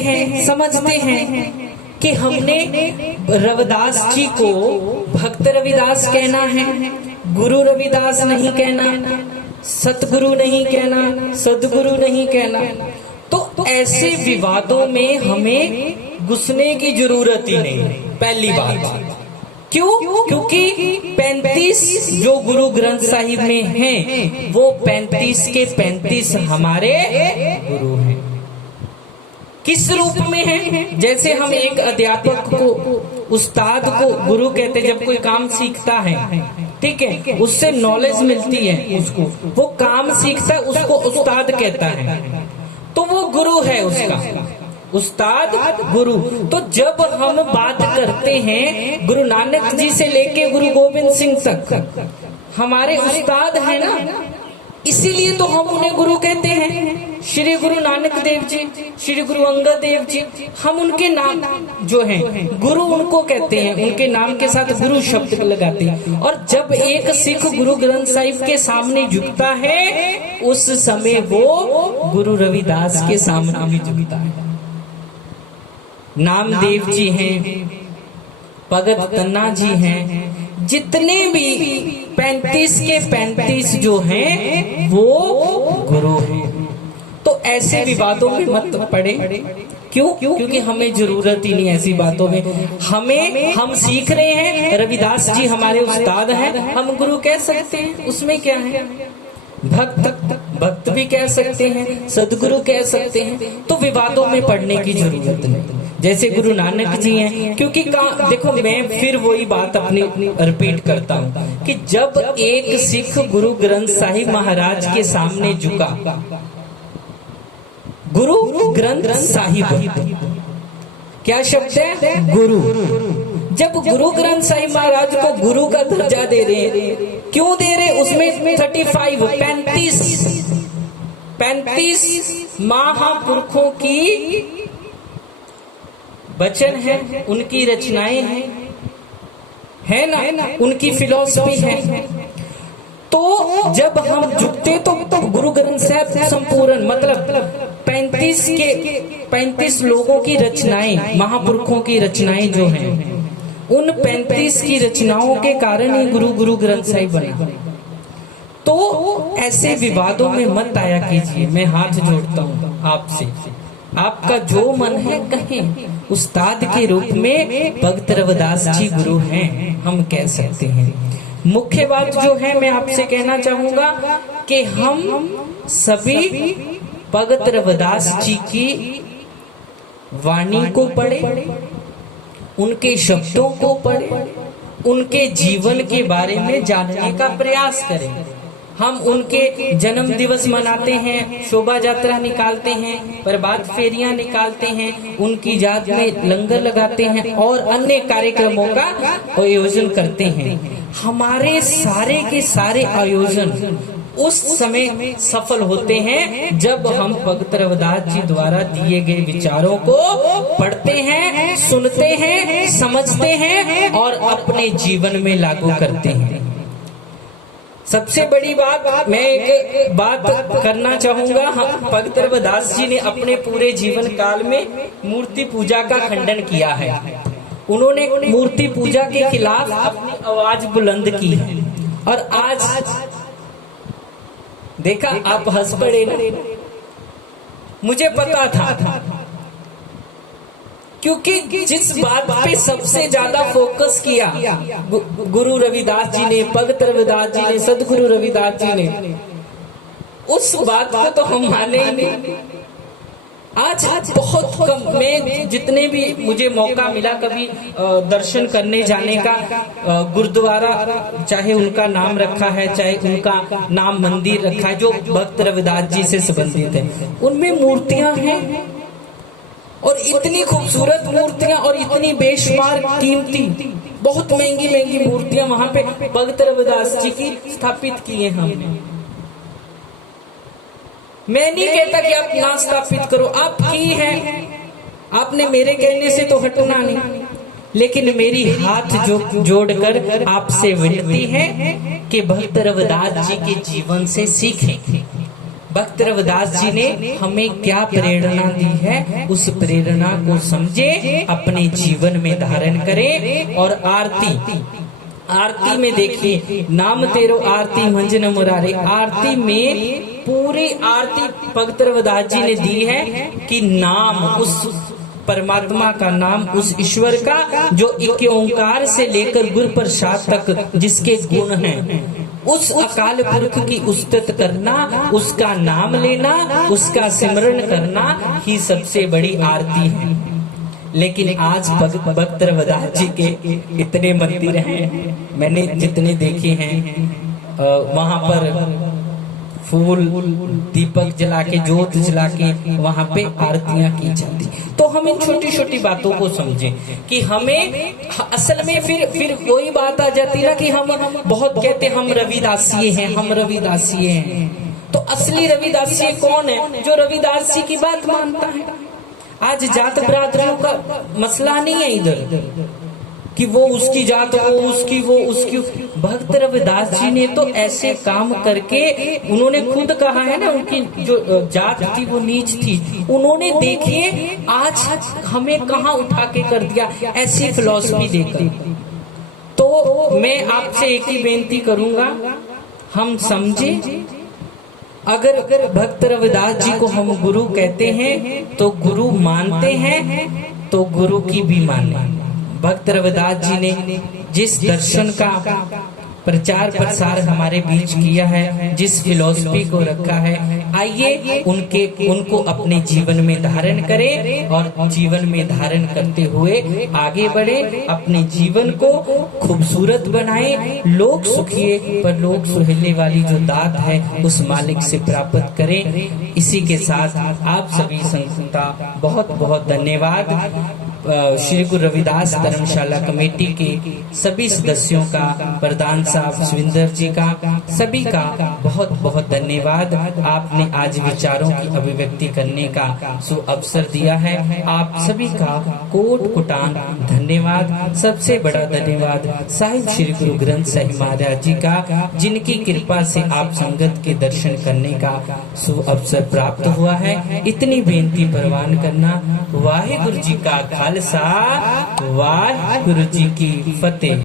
हैं, समझते हैं कि हमने रविदास जी को भक्त रविदास कहना है, गुरु रविदास नहीं कहना, सतगुरु नहीं कहना, सदगुरु नहीं कहना। तो ऐसे विवादों में हमें घुसने की जरूरत ही नहीं। पहली बात क्यों? क्योंकि 35 जो गुरु ग्रंथ साहिब में हैं, वो 35 के 35 हमारे गुरु हैं। किस रूप में है? जैसे हम एक अध्यापक को, उस्ताद को गुरु कहते, जब कोई काम सीखता है, ठीक है, उससे नॉलेज मिलती है उसको, वो काम सीखता है, उसको उस्ताद कहता है, तो वो गुरु है उसका, उस्ताद गुरु। तो जब हम बात करते हैं गुरु नानक जी से लेके गुरु गोविंद सिंह तक हमारे उस्ताद है ना, इसीलिए तो हम उन्हें गुरु कहते हैं। श्री गुरु नानक देव जी, श्री गुरु अंगद देव जी, हम उनके नाम जो हैं गुरु उनको कहते हैं, उनके नाम के साथ गुरु शब्द लगाते हैं। और जब एक सिख गुरु ग्रंथ साहिब के सामने झुकता है, उस समय वो गुरु रविदास के सामने भी झुकता है। नामदेव जी हैं, भगत तन्ना जी हैं, जितने भी 35 के 35 जो हैं वो गुरु हैं। तो ऐसे विवादों में मत पड़े। क्यों? क्योंकि हमें जरूरत ही नहीं ऐसी बातों में। हम सीख रहे हैं, रविदास जी हमारे उस्ताद हैं, हम गुरु कह सकते हैं, उसमें क्या है? भक्त भी कह सकते हैं, सदगुरु कह सकते हैं। तो विवादों में पड़ने की जरूरत नहीं। जैसे गुरु नानक जी हैं, क्योंकि देखो, मैं फिर वही बात अपनी रिपीट करता हूँ कि जब एक सिख गुरु ग्रंथ साहिब महाराज के सामने झुका, गुरु ग्रंथ साहिब क्या शब्द है? गुरु। जब गुरु ग्रंथ साहिब महाराज को गुरु का दर्जा दे रहे, क्यों दे रहे? उसमें 35 महापुरुषों की वचन है, उनकी रचनाएं हैं, है ना, उनकी फिलॉसफी है। तो जब हम झुकते तो गुरु ग्रंथ साहिब संपूर्ण, मतलब 35 लोगों की रचनाएं, महापुरुषों की रचनाएं जो हैं, उन 35 की रचनाओं के कारण ही गुरु ग्रंथ साहिब बना। तो ऐसे विवादों में मत आया कीजिए। मैं हाथ जोड़ता हूँ आपसे, आपका जो मन है कहें। उस्ताद के रूप में भक्त रविदास जी गुरु हैं, हम कह सकते हैं। मुख्य बात जो है मैं आपसे कहना चाहूंगा कि हम सभी भक्त रविदास जी की वाणी को पढ़े, उनके शब्दों को पढ़े, उनके जीवन के बारे में जानने का प्रयास करें। हम उनके जन्म दिवस मनाते हैं, शोभा यात्रा निकालते हैं, प्रभात फेरियां निकालते हैं, उनकी याद में लंगर लगाते हैं और अन्य कार्यक्रमों का आयोजन करते हैं। हमारे सारे के सारे आयोजन उस समय सफल होते हैं जब हम भक्त रविदास जी द्वारा दिए गए विचारों को पढ़ते हैं, सुनते हैं, समझते हैं और अपने जीवन में लागू करते हैं। सबसे बड़ी बात, मैं एक बात करना चाहूंगा, भक्त रविदास जी ने अपने पूरे जीवन काल में मूर्ति पूजा का खंडन किया है। उन्होंने मूर्ति पूजा के खिलाफ अपनी आवाज बुलंद की है। और आज देखा, आप हंस पड़े ना, मुझे पता था, क्योंकि जिस बात पे सबसे ज्यादा फोकस किया गुरु रविदास जी ने, भगत रविदास जी ने, सदगुरु रविदास जी ने, उस बात को तो हम माने ही नहीं। आज बहुत कम, मैं जितने भी मुझे मौका मिला कभी दर्शन करने जाने का, गुरुद्वारा चाहे उनका नाम रखा है, चाहे उनका नाम मंदिर रखा है जो भक्त रविदास जी से संबंधित है, उनमें मूर्तियां हैं और इतनी खूबसूरत मूर्तियां और इतनी बेशुमार कीमती, बहुत महंगी महंगी मूर्तियां वहां पे भक्त रविदास जी की स्थापित की है हमने। मैं नहीं कहता कि आप ना स्थापित करो, आप की है, आपने मेरे कहने से तो हटना नहीं, लेकिन मेरी हाथ जोड़कर आपसे विनती है कि भक्त रविदास जी के जीवन से सीखें। भक्त रविदास जी ने हमें क्या प्रेरणा दी है, उस प्रेरणा को समझे, अपने जीवन में धारण करें। और आरती में देखिए, नाम तेरो आरती मंजन मुरारे, आरती में पूरी आरती भक्त रविदास जी ने दी है कि नाम, उस परमात्मा का नाम, उस ईश्वर का जो एक ओंकार से लेकर गुरु प्रसाद तक जिसके गुण हैं, उस अकाल पुरख की उस्तत करना, उसका नाम लेना, उसका सिमरन करना ही सबसे बड़ी आरती है। लेकिन आज भक्त रविदास जी के इतने मंदिर हैं, मैंने जितने देखे हैं, वहां पर फूल दीपक जला के, जोत जला के वहां पे आरतियां की जाती। तो हम इन छोटी छोटी बातों को समझें कि हमें असल में फिर वही बात आ जाती है ना कि हम बहुत कहते हम रविदासीय हैं, हम रविदासीय हैं। तो असली रविदासीय कौन है? जो रविदास जी की बात मानता है। आज जात बरादरियों का मसला नहीं है इधर कि वो उसकी जात, वो उसकी। भक्त रविदास जी ने तो ऐसे काम करके, उन्होंने खुद कहा है ना, उनकी जो जात थी वो नीच थी, उन्होंने देखिए आज हमें कहाँ उठा के कर दिया ऐसी फिलॉसफी देकर। तो मैं आपसे एक ही बेनती करूंगा, हम समझे, अगर भक्त रविदास जी को हम गुरु कहते हैं तो गुरु मानते हैं तो गुरु की भी माने। भक्त रविदास जी ने जिस दर्शन का प्रचार प्रसार हमारे बीच किया है, जिस फिलॉसफी को रखा है, आइए उनको अपने जीवन में धारण करें और जीवन में धारण करते हुए आगे बढ़े, अपने जीवन को खूबसूरत बनाएं, लोग सुखिए पर लोग सुहेलने वाली जो दात है उस मालिक से प्राप्त करें। इसी के साथ आप सभी संगत का बहुत बहुत धन्यवाद। श्री गुरु रविदास धर्मशाला कमेटी के सभी सदस्यों का, प्रधान साहब सुविंदर जी का, सभी का बहुत बहुत धन्यवाद। आपने आज विचारों की अभिव्यक्ति करने का अवसर दिया है। आप सभी का कोट कोटान धन्यवाद। सबसे बड़ा धन्यवाद साहिब श्री गुरु ग्रंथ साहिब महाराज जी का, जिनकी कृपा से आप संगत के दर्शन करने का अवसर प्राप्त हुआ है। इतनी बेनती परवान करना। वाहिगुरु जी का खालसा, वाहिगुरु जी की फतेह।